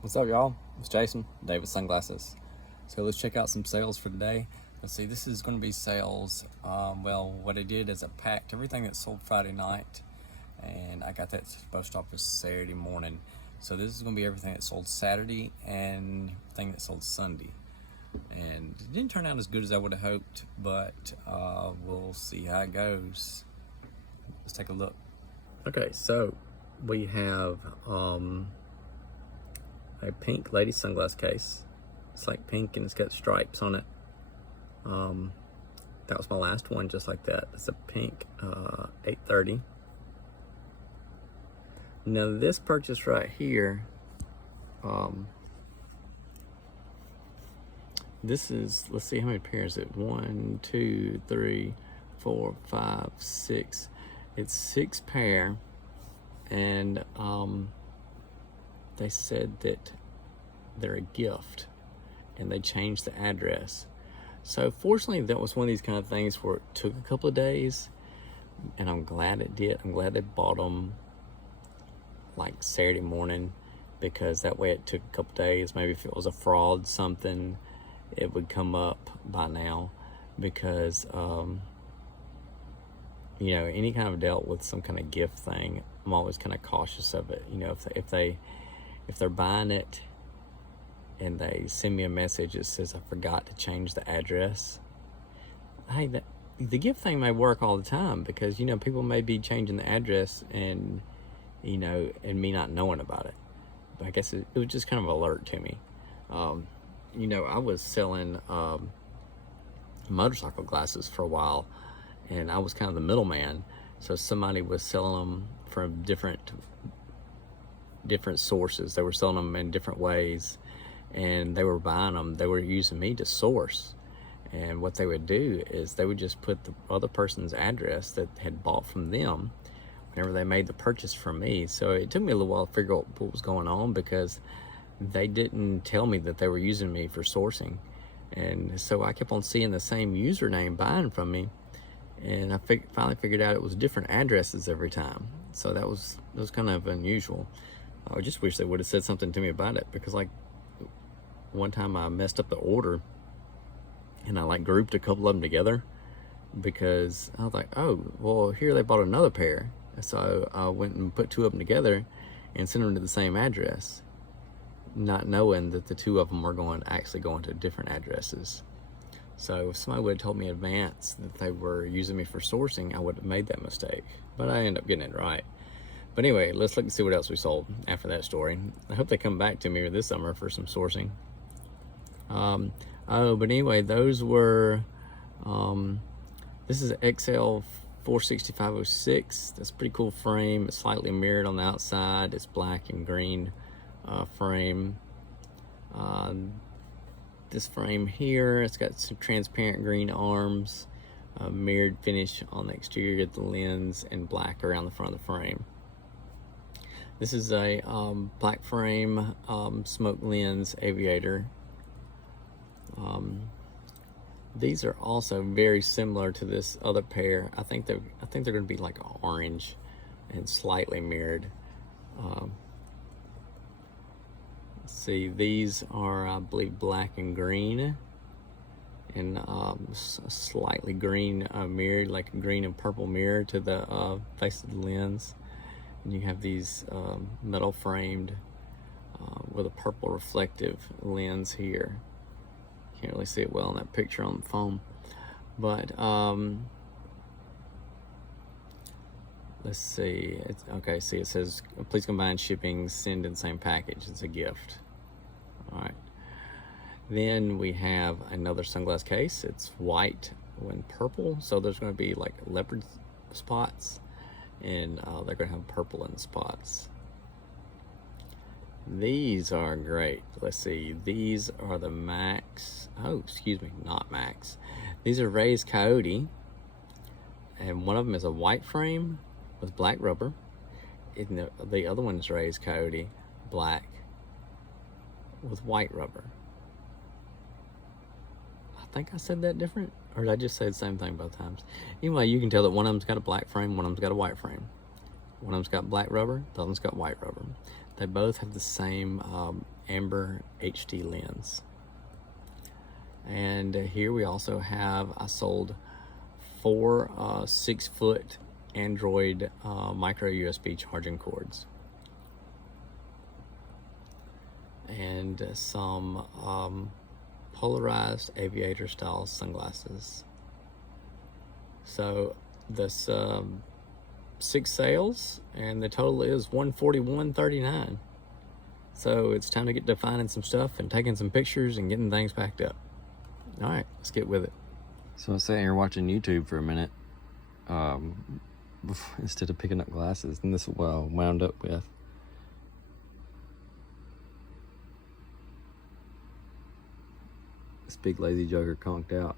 What's up, y'all? It's Jason, David Sunglasses. So let's check out some sales for today. Let's see, this is going to be sales. Well, what I did is I packed everything that sold Friday night, and I got that to the post office Saturday morning. So this is going to be everything that sold Saturday and everything that sold Sunday. And it didn't turn out as good as I would have hoped, but we'll see how it goes. Let's take a look. Okay, so we have a pink lady sunglass case. It's like pink and it's got stripes on it. That was my last one, just like that. It's a pink 830. Now this purchase right here, this is, let's see how many pairs it. 1, 2, 3, 4, 5, 6. It's 6 pair, and they said that they're a gift, and they changed the address. So fortunately, that was one of these kind of things where it took a couple of days, and I'm glad it did. I'm glad they bought them like Saturday morning, because that way it took a couple of days. Maybe if it was a fraud something, it would come up by now, because you know, any kind of dealt with some kind of gift thing, I'm always kind of cautious of it. You know, if they're buying it and they send me a message that says I forgot to change the address, hey, the gift thing may work all the time, because, you know, people may be changing the address and, you know, and me not knowing about it. But I guess it was just kind of alert to me. You know, I was selling motorcycle glasses for a while, and I was kind of the middleman. So somebody was selling them from different sources. They were selling them in different ways, and they were buying them. They were using me to source. And what they would do is they would just put the other person's address that had bought from them whenever they made the purchase from me. So it took me a little while to figure out what was going on, because they didn't tell me that they were using me for sourcing. And so I kept on seeing the same username buying from me, and I finally figured out it was different addresses every time. So that was kind of unusual. I just wish they would have said something to me about it, because like one time I messed up the order, and I like grouped a couple of them together, because I was like, oh, well, here they bought another pair. So I went and put 2 of them together and sent them to the same address, not knowing that the 2 of them were actually going to different addresses. So if somebody would have told me in advance that they were using me for sourcing, I would have made that mistake. But I ended up getting it right. But anyway, let's look and see what else we sold after that story. I hope they come back to me this summer for some sourcing. But anyway, those were, this is an XL 46506. That's a pretty cool frame. It's slightly mirrored on the outside. It's black and green frame. This frame here, it's got some transparent green arms, mirrored finish on the exterior of the lens, and black around the front of the frame. This is a black frame smoke lens aviator. These are also very similar to this other pair. I think they're going to be like orange and slightly mirrored. Let's see, these are, I believe, black and green, and slightly green mirrored, like a green and purple mirror to the face of the lens. And you have these metal framed with a purple reflective lens here. Can't really see it well in that picture on the phone, but let's see. Okay, see, it says please combine shipping, send in same package. It's a gift. All right. Then we have another sunglass case. It's white and purple, so there's going to be like leopard spots, and they're going to have purple in the spots. These are great. Let's see. These are the Max. Oh, excuse me, not Max. These are Ray's Coyote, and one of them is a white frame with black rubber. And the other one is Ray's Coyote, black with white rubber. I think I said that different, or did I just say the same thing both times? Anyway, you can tell that one of them's got a black frame, one of them's got a white frame. One of them's got black rubber, the other one's got white rubber. They both have the same amber HD lens. And here we also have, I sold 4 6-foot Android micro USB charging cords, and some polarized aviator style sunglasses. So this 6 sales, and the total is $141.39. So it's time to get to finding some stuff and taking some pictures and getting things packed up. All right, let's get with it. So I'm sitting here watching YouTube for a minute instead of picking up glasses, and this is what I wound up with. This big lazy joker conked out.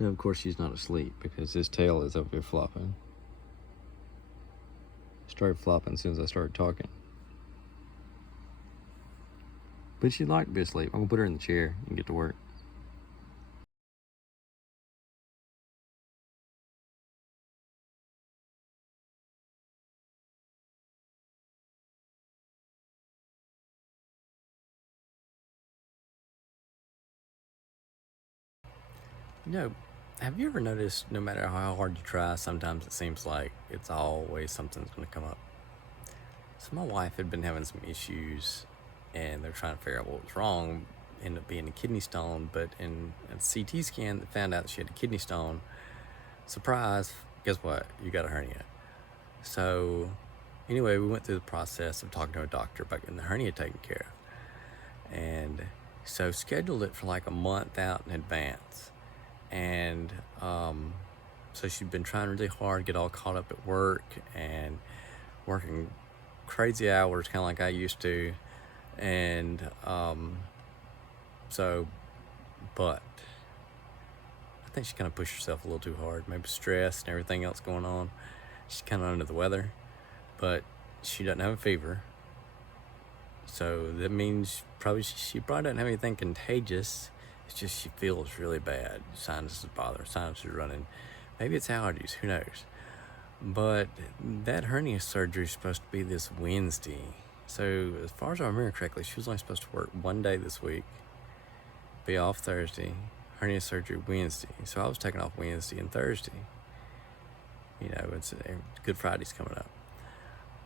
Now, of course, she's not asleep because his tail is over here flopping. Started flopping as soon as I started talking. But she'd like to be asleep. I'm gonna put her in the chair and get to work. You know, have you ever noticed no matter how hard you try, sometimes it seems like it's always something's gonna come up? So my wife had been having some issues and they're trying to figure out what was wrong. Ended up being a kidney stone, but in a CT scan that found out that she had a kidney stone. Surprise, guess what? You got a hernia. So anyway, we went through the process of talking to a doctor about getting the hernia taken care of. And so scheduled it for like a month out in advance. And so she'd been trying really hard to get all caught up at work and working crazy hours, kind of like I used to. And but I think she kind of pushed herself a little too hard, maybe stress and everything else going on. She's kind of under the weather, but she doesn't have a fever. So that means she probably doesn't have anything contagious. It's just she feels really bad. Sinuses bother her, sinuses running. Maybe it's allergies, who knows? But that hernia surgery is supposed to be this Wednesday. So as far as I remember correctly, she was only supposed to work one day this week, be off Thursday, hernia surgery Wednesday. So I was taking off Wednesday and Thursday. You know, it's Good Friday's coming up.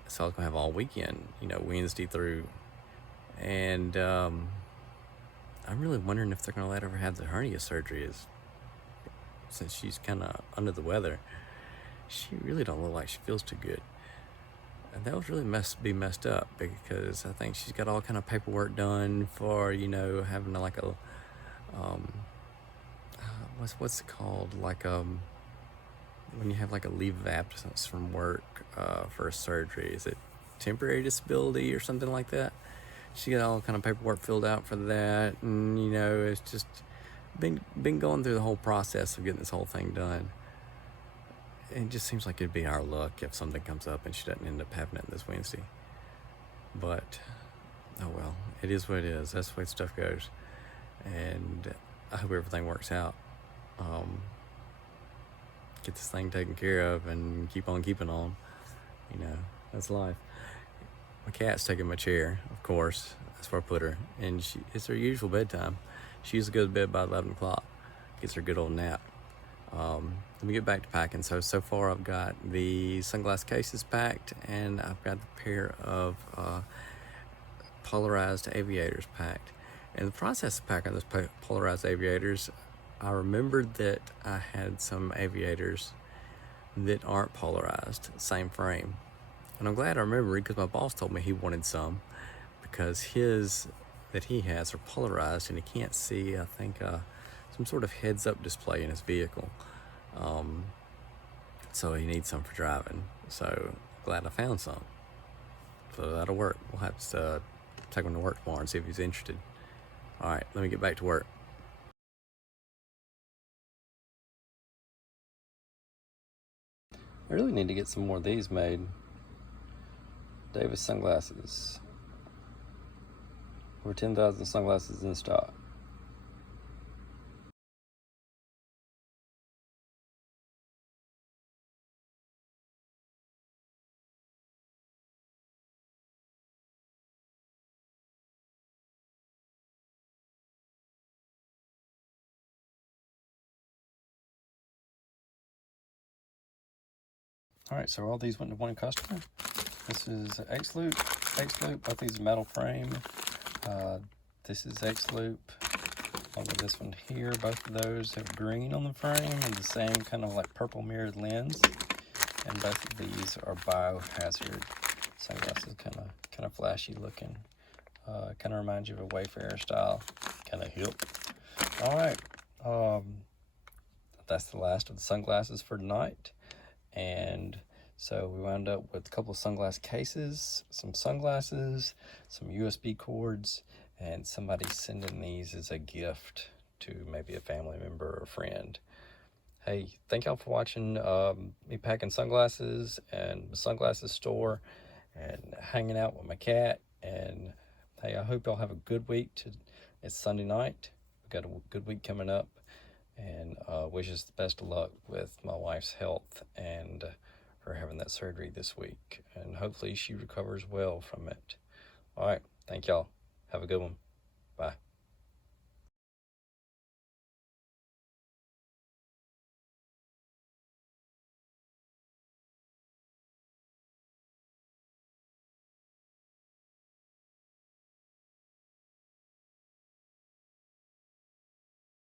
So I was gonna have all weekend, you know, Wednesday through. And I'm really wondering if they're gonna let her have the hernia surgery, since she's kind of under the weather. She really don't look like she feels too good. And that was really messed up, because I think she's got all kind of paperwork done for, you know, having like a what's it called, like when you have like a leave of absence from work for a surgery. Is it temporary disability or something like that? She got all kind of paperwork filled out for that, and you know, it's just been going through the whole process of getting this whole thing done. It just seems like it'd be our luck if something comes up and she doesn't end up having it this Wednesday. But oh well, it is what it is. That's the way stuff goes, and I hope everything works out. Get this thing taken care of and keep on keeping on. You know, that's life. My cat's taking my chair, of course. That's where I put her, and it's her usual bedtime. She usually goes to bed by 11 o'clock. Gets her good old nap. Let me get back to packing. So far I've got the sunglass cases packed, and I've got the pair of polarized aviators packed. In the process of packing those polarized aviators, I remembered that I had some aviators that aren't polarized, same frame. And I'm glad I remembered, because my boss told me he wanted some, because his that he has are polarized and he can't see, I think, some sort of heads-up display in his vehicle. So he needs some for driving. So glad I found some. So that'll work. We'll have to take him to work tomorrow and see if he's interested. All right, let me get back to work. I really need to get some more of these made. Davis sunglasses. Over 10,000 sunglasses in stock. All right, so all these went to one customer. This is X loop, both these are metal frame. This is X loop, along with this one here. Both of those have green on the frame and the same kind of like purple mirrored lens. And both of these are biohazard sunglasses, kind of flashy looking. Kind of reminds you of a Wayfarer style, kind of hip. All right, that's the last of the sunglasses for tonight. And so we wound up with a couple of sunglass cases, some sunglasses, some USB cords, and somebody sending these as a gift to maybe a family member or a friend. Hey, thank y'all for watching me packing sunglasses and the sunglasses store and hanging out with my cat. And hey, I hope y'all have a good week. It's Sunday night. We've got a good week coming up. And wish us the best of luck with my wife's health and her having that surgery this week. And hopefully she recovers well from it. All right. Thank y'all. Have a good one.